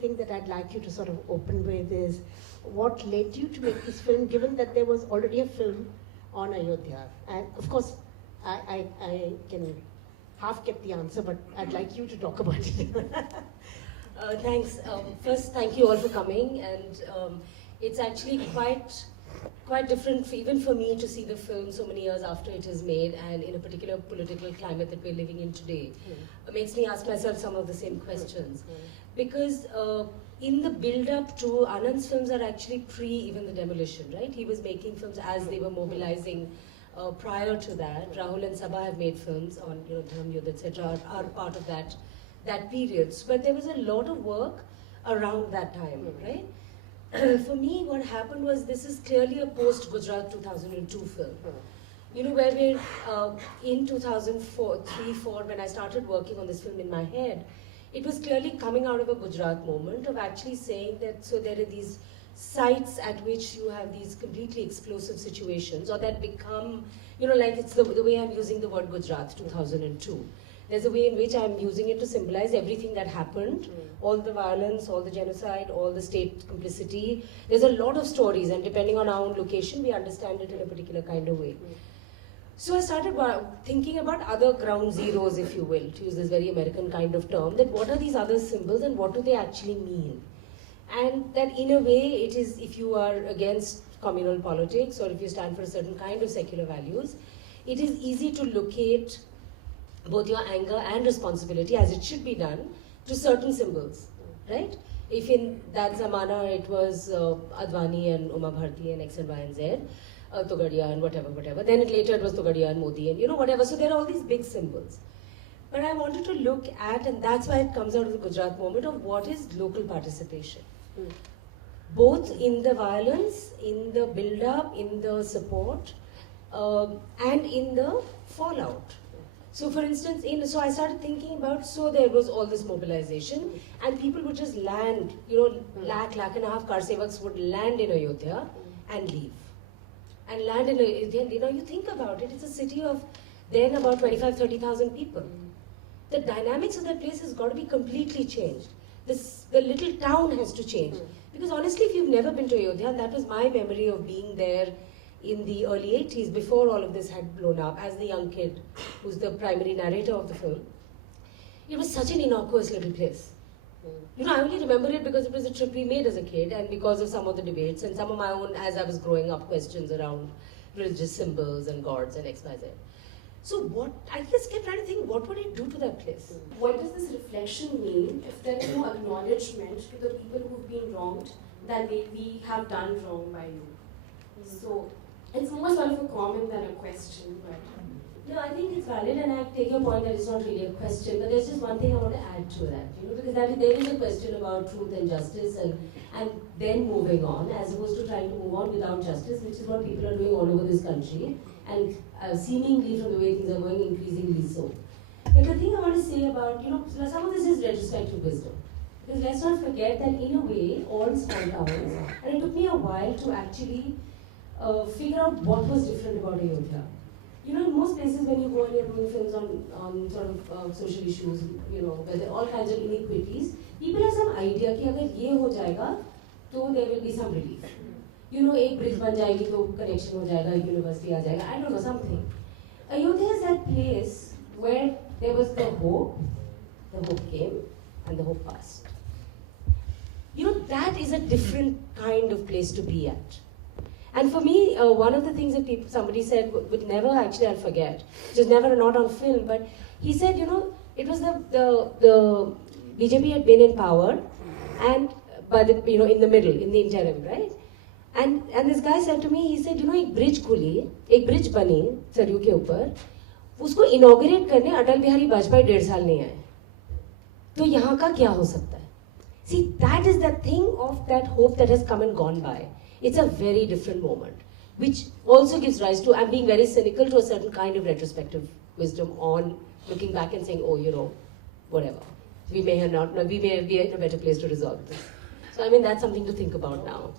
thing that I'd like you to sort of open with is what led you to make this film, given that there was already a film on Ayodhya. And of course, I can half get the answer, but I'd like you to talk about it. Thanks. First, thank you all for coming, and it's actually quite different, even for me, to see the film so many years after it is made, and in a particular political climate that we're living in today. It makes me ask myself some of the same questions. Because in the build-up to Anand's films are actually pre even the demolition, right? He was making films as they were mobilizing. Prior to that, Rahul and Sabha have made films on, Dharm Yudh, etc., are part of that period. But there was a lot of work around that time, right? For me, what happened was this is clearly a post-Gujarat 2002 film. Where we're in 2003-4, when I started working on this film in my head, it was clearly coming out of a Gujarat moment of actually saying that, so there are these sites at which you have these completely explosive situations, or that become, like it's the way I'm using the word Gujarat 2002. There's a way in which I'm using it to symbolize everything that happened, all the violence, all the genocide, all the state complicity. There's a lot of stories, and depending on our own location, we understand it in a particular kind of way. So I started thinking about other ground zeros, if you will, to use this very American kind of term, that what are these other symbols and what do they actually mean? And that in a way, it is, if you are against communal politics, or if you stand for a certain kind of secular values, it is easy to locate both your anger and responsibility, as it should be done, to certain symbols, right? If in that zamana it was Advani and Uma Bharti and X and Y and Z, Togadia and whatever, then later it was Togadia and Modi and whatever. So there are all these big symbols. But I wanted to look at, and that's why it comes out of the Gujarat moment, of what is local participation. Both in the violence, in the build-up, in the support, and in the fallout. So for instance, so I started thinking about, so there was all this mobilization, and people would just land, lakh and a half car sevaks would land in Ayodhya and leave. And land in Ayodhya, you think about it, it's a city of then about 25-30,000 people. The dynamics of that place has got to be completely changed. The little town has to change. Because honestly, if you've never been to Ayodhya, and that was my memory of being there in the early 80s, before all of this had blown up, as the young kid who's the primary narrator of the film, it was such an innocuous little place. I only remember it because it was a trip we made as a kid, and because of some of the debates and some of my own, as I was growing up, questions around religious symbols and gods and X, Y, Z. So I just kept trying to think, what would it do to that place? What does this reflection mean if there is no acknowledgement to the people who've been wronged that we have done wrong by you? So it's more sort of a comment than a question, but... No, I think it's valid, and I take your point that it's not really a question, but there's just one thing I want to add to that, because there is a question about truth and justice and then moving on, as opposed to trying to move on without justice, which is what people are doing all over this country, and seemingly from the way things are going, increasingly so. But the thing I want to say about, some of this is retrospective wisdom. Because let's not forget that in a way, all small towns, and it took me a while to actually figure out what was different about Ayodhya. In most places when you go and you're doing films on sort of social issues, where there are all kinds of inequities, people have some idea that if this happens, so there will be some relief. A bridge ban jayegi, so connection ho jayega, university aa jayega, I don't know, something. Ayodhya is that place where there was the hope came, and the hope passed. That is a different kind of place to be at. And for me, one of the things that somebody said would never, actually I'll forget, which is never not on film, but he said, it was the BJP had been in power, and in the middle, in the interim, right? And this guy said to me, he said, एक bridge खुली, एक bridge बनी सरयू के ऊपर, उसको inaugurate करने अटल बिहारी वाजपेयी 1.5 साल नहीं आए. तो यहाँ का क्या हो सकता है? See, that is the thing of that hope that has come and gone by. It's a very different moment, which also gives rise to, I'm being very cynical, to a certain kind of retrospective wisdom on looking back and saying, oh, whatever. We may be in a better place to resolve this. So, that's something to think about now.